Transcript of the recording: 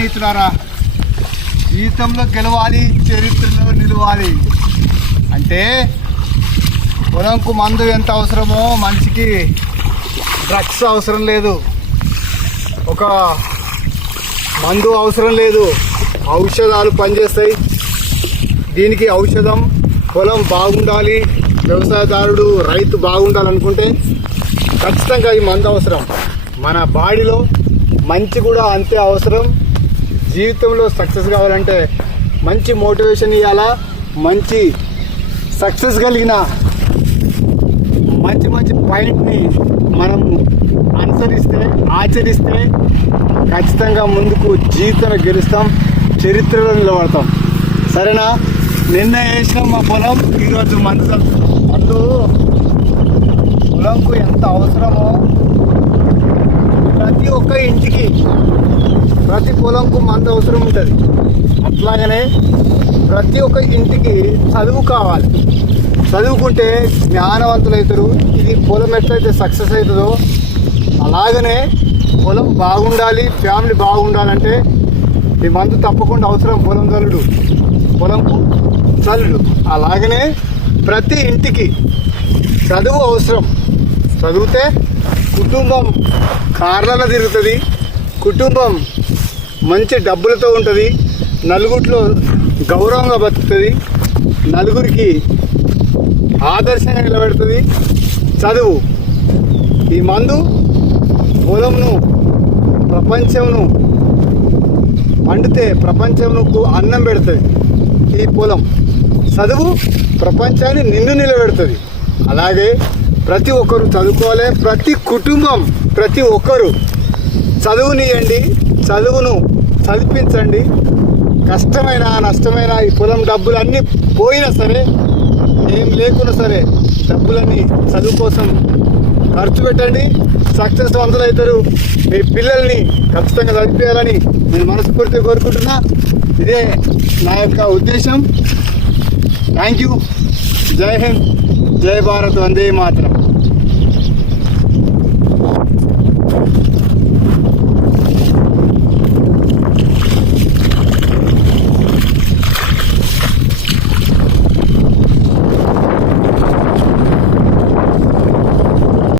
స్నేహితులారా జీవితంలో గెలవాలి చరిత్రలో నిలవాలి. అంటే పొలంకు మందు ఎంత అవసరమో మనిషికి డ్రగ్స్ అవసరం లేదు. ఒక మందు అవసరం లేదు. ఔషధాలు పనిచేస్తాయి. దీనికి ఔషధం పొలం బాగుండాలి. వ్యవసాయదారుడు రైతు బాగుండాలనుకుంటే ఖచ్చితంగా ఈ మందు అవసరం. మన బాడీలో మంచి కూడా అంతే అవసరం. జీవితంలో సక్సెస్ కావాలంటే మంచి మోటివేషన్ ఇవ్వాలా మంచి సక్సెస్ కలిగిన మంచి మంచి పాయింట్ని మనం అనుసరిస్తే ఆచరిస్తే ఖచ్చితంగా ముందుకు జీవితంలో గెలుస్తాం చరిత్రలో నిలబడతాం. సరేనా? నిన్న వేసిన మా పొలం ఈరోజు మందు అందు పొలంకు ఎంత అవసరమో ప్రతి ఒక్క ఇంటికి ప్రతి పొలంకు మందు అవసరం ఉంటుంది. అట్లాగనే ప్రతి ఒక్క ఇంటికి చదువు కావాలి. చదువుకుంటే జ్ఞానవంతులు అవుతారు ఇది పొలం ఎట్లయితే సక్సెస్ అవుతుందో అలాగనే పొలం బాగుండాలి ఫ్యామిలీ బాగుండాలంటే ఈ మందు తప్పకుండా అవసరం పొలం చల్లుడు పొలంకు చల్లుడు అలాగనే ప్రతి ఇంటికి చదువు అవసరం. చదివితే కుటుంబం కార్లలో తిరుగుతుంది. కుటుంబం మంచి డబ్బులతో ఉంటుంది నలుగురిలో గౌరవంగా బతుకుతుంది నలుగురికి ఆదర్శంగా నిలబెడుతుంది. చదువు ఈ మందు పొలంను ప్రపంచంను పండితే ప్రపంచంకు అన్నం పెడుతుంది. ఈ పొలం చదువు ప్రపంచాన్ని నిన్ను నిలబెడుతుంది. అలాగే ప్రతి ఒక్కరు చదువుకోవాలి ప్రతి కుటుంబం ప్రతి ఒక్కరు చదువునియండి చదువును చదివించండి. కష్టమైన నష్టమైన ఈ పొలం డబ్బులు అన్నీ పోయినా సరే ఏం లేకున్నా సరే డబ్బులన్నీ చదువు కోసం ఖర్చు పెట్టండి. సక్సెస్ వందలు అవుతారు మీ పిల్లల్ని ఖచ్చితంగా చదివించాలని నేను మనస్ఫూర్తిగా కోరుకుంటున్నా. ఇదే నా యొక్క ఉద్దేశం. థ్యాంక్ యూ జై హింద్. జై భారత్. వందే మాత్రం.